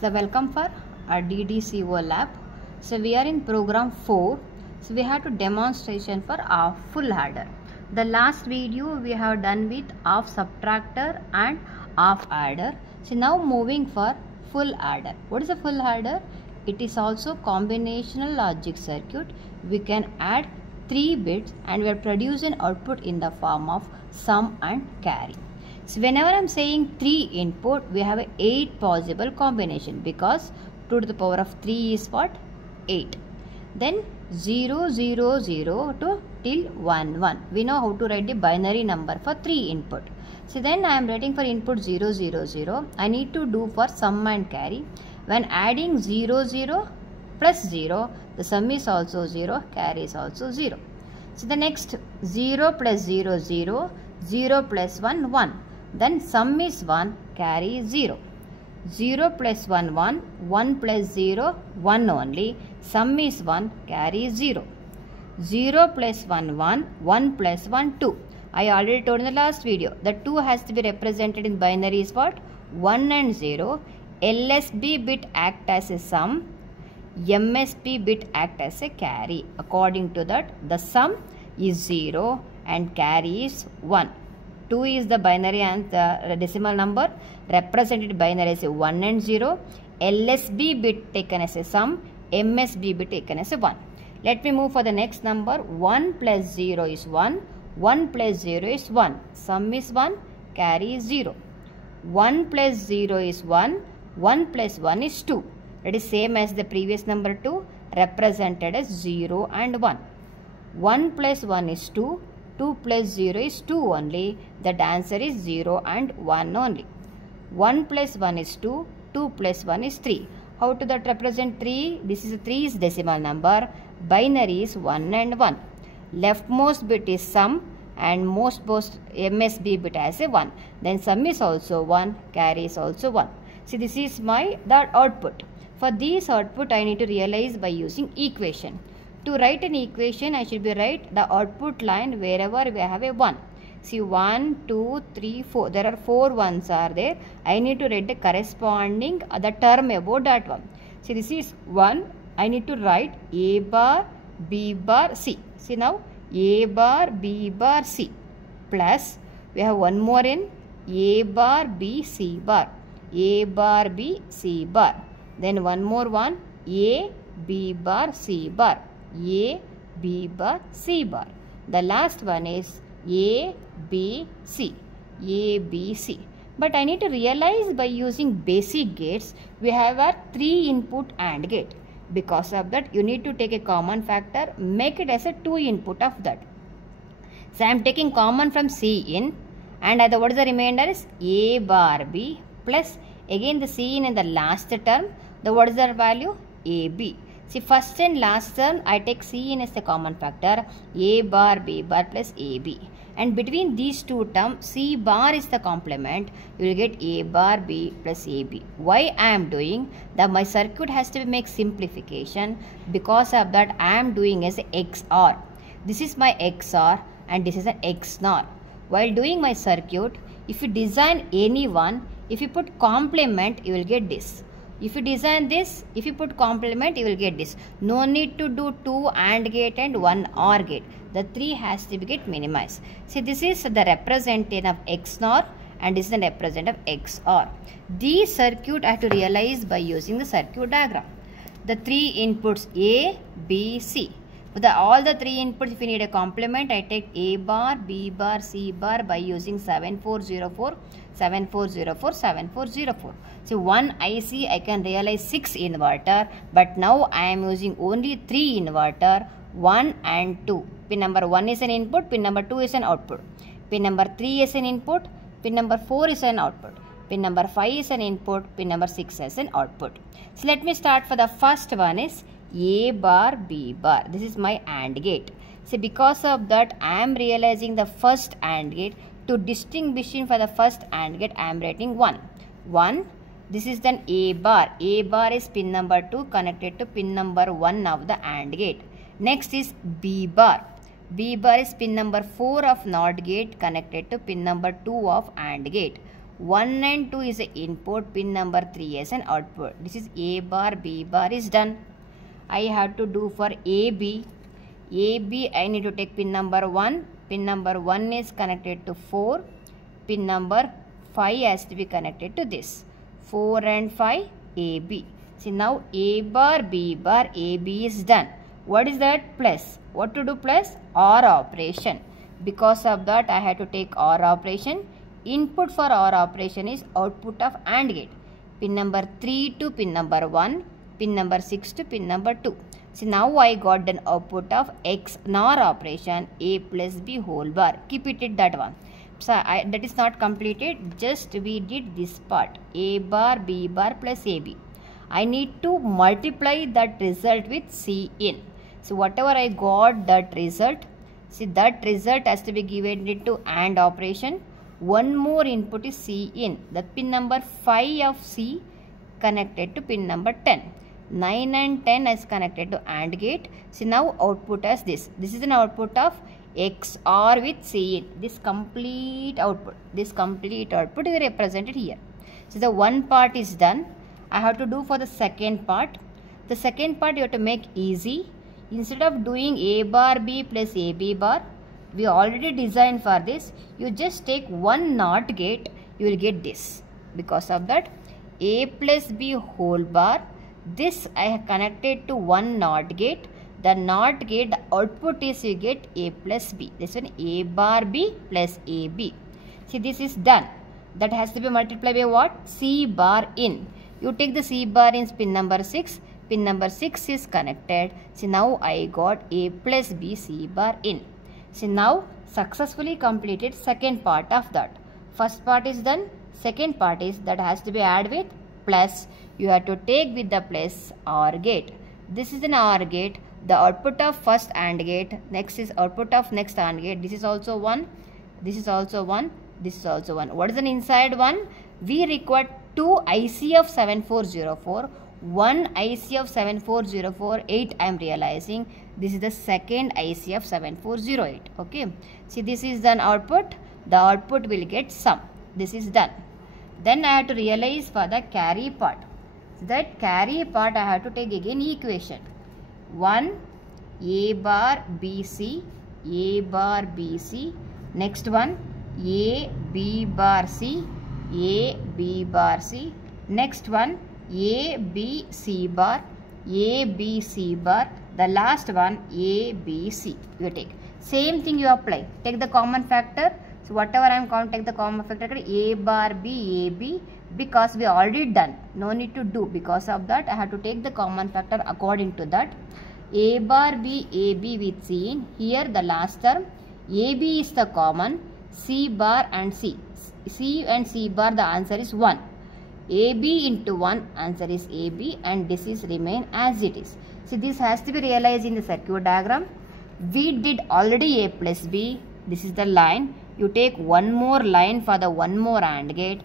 So welcome for our DDCO lab. So we are in program 4. So we have to demonstration for our full adder. The last video we have done with half subtractor and half adder. So now moving for full adder. What is a full adder? It is also combinational logic circuit. We can add 3 bits and we are producing output in the form of sum and carry. So whenever I am saying 3 input, we have 8 possible combination because 2 to the power of 3 is what? 8. Then 0, 0, 0 to till 1, 1. We know how to write the binary number for 3 input. So then I am writing for input 0, 0, 0. I need to do for sum and carry. When adding 0, 0 plus 0, the sum is also 0, carry is also 0. So the next 0 plus 0, 0, 0 plus 1, 1. Then sum is 1, carry is 0. 0 plus 1, 1, 1 plus 0, 1 only. Sum is 1, carry is 0. 0 plus 1, 1, 1 plus 1, 2. I already told in the last video, the 2 has to be represented in binary is what? 1 and 0. LSB bit act as a sum. MSB bit act as a carry. According to that, the sum is 0 and carry is 1. 2 is the binary and the decimal number. Represented binary as a 1 and 0. LSB bit taken as a sum. MSB bit taken as a 1. Let me move for the next number. 1 plus 0 is 1. 1 plus 0 is 1. Sum is 1. Carry is 0. 1 plus 0 is 1. 1 plus 1 is 2. That is same as the previous number 2. Represented as 0 and 1. 1 plus 1 is 2. 2 plus 0 is 2 only. That answer is 0 and 1 only. 1 plus 1 is 2. 2 plus 1 is 3. How to that represent 3? This is 3 is decimal number. Binary is 1 and 1. Leftmost bit is sum and most MSB bit as a 1. Then sum is also 1. Carry is also 1. See, this is the output. For this output I need to realize by using equation. To write an equation, I should be write the output line wherever we have a 1. See, 1, 2, 3, 4. There are 4 ones are there. I need to write the corresponding the term about that one. See, this is 1. I need to write A bar, B bar, C. See now, A bar, B bar, C. Plus, we have one more in A bar, B, C bar. A bar, B, C bar. Then one more one, A, B bar, C bar. A, B bar, C bar. The last one is A, B, C. A, B, C. But I need to realize by using basic gates, we have a 3 input AND gate. Because of that, you need to take a common factor, make it as a 2 input of that. So I am taking common from C in, and what is the remainder is A bar B plus again the C in the last term, what is the value? AB. See, first and last term I take C in as the common factor, A bar B bar plus AB. And between these two terms, C bar is the complement, you will get A bar B plus AB. Why I am doing? My circuit has to make simplification. Because of that I am doing as XOR. This is my XOR and this is an XNOR. While doing my circuit, if you design any one, if you put complement, you will get this. If you design this, if you put complement, you will get this. No need to do 2 AND gate and 1 OR gate. The 3 has to be get minimized. See, this is the representative of XNOR and this is the representative of XOR. These circuit I have to realize by using the circuit diagram. The 3 inputs A, B, C. For all the 3 inputs, if you need a complement, I take A bar, B bar, C bar by using 7404, 7404, 7404. So one IC I can realize 6 inverter, but now I am using only 3 inverter, 1 and 2. Pin number 1 is an input, pin number 2 is an output. Pin number 3 is an input, pin number 4 is an output. Pin number 5 is an input, pin number 6 is an output. So let me start for the first one is A bar, B bar. This is my AND gate. See, because of that I am realizing the first AND gate. To distinguish for the first AND gate, I am writing 1. 1. This is then A bar. A bar is pin number 2 connected to pin number 1 of the AND gate. Next is B bar. B bar is pin number 4 of NOT gate connected to pin number 2 of AND gate. 1 and 2 is the input, pin number 3 as an output. This is A bar, B bar is done. I have to do for AB. AB, I need to take pin number 1. Pin number 1 is connected to 4. Pin number 5 has to be connected to this. 4 and 5, AB. See now A bar, B bar, AB is done. What is that? Plus. What to do plus? OR operation. Because of that I have to take OR operation. Input for OR operation is output of AND gate. Pin number 3 to pin number 1. Pin number 6 to pin number 2. So now I got an output of XNOR operation A plus B whole bar. Keep it at that one. So that is not completed. Just we did this part. A bar, B bar plus AB. I need to multiply that result with C in. So whatever I got that result. See that result has to be given into AND operation. One more input is C in. The pin number 5 of C connected to pin number 10. 9 and 10 is connected to AND gate. So now output as this. This is an output of XOR with C in. This complete output is represented here. So the one part is done. I have to do for the second part. The second part you have to make easy. Instead of doing A bar B plus AB bar, we already designed for this. You just take one NOT gate, you will get this. Because of that, A plus B whole bar, this I have connected to one NOT gate. The NOT gate, the output is you get A plus B. This one A bar B plus AB. See, this is done. That has to be multiplied by what? C bar in. You take the C bar in pin number 6. Pin number 6 is connected. See, now I got A plus B C bar in. See, now successfully completed second part of that. First part is done. Second part is that has to be added with plus. You have to take with the plus OR gate. This is an OR gate. The output of first AND gate. Next is output of next AND gate. This is also 1. This is also 1. This is also 1. What is an inside one? We require 2 IC of 7404. 1 IC of 74048 I am realizing. This is the second IC of 7408. Okay. See, this is the output. The output will get sum. This is done. Then I have to realize for the carry part. That carry part I have to take again equation. 1 A bar BC, A bar BC. Next one A B bar C, A B bar C. Next one A B C bar, A B C bar. The last one A B C. You take same thing you apply. Take the common factor. So whatever I am going to take the common factor, A bar B A B, because we already done. No need to do. Because of that I have to take the common factor according to that. A bar B A B with C in. Here the last term A B is the common. C bar and C. C and C bar, the answer is 1. AB into 1, answer is AB, and this is remain as it is. So this has to be realized in the circuit diagram. We did already A plus B. This is the line. You take one more line for the one more AND gate.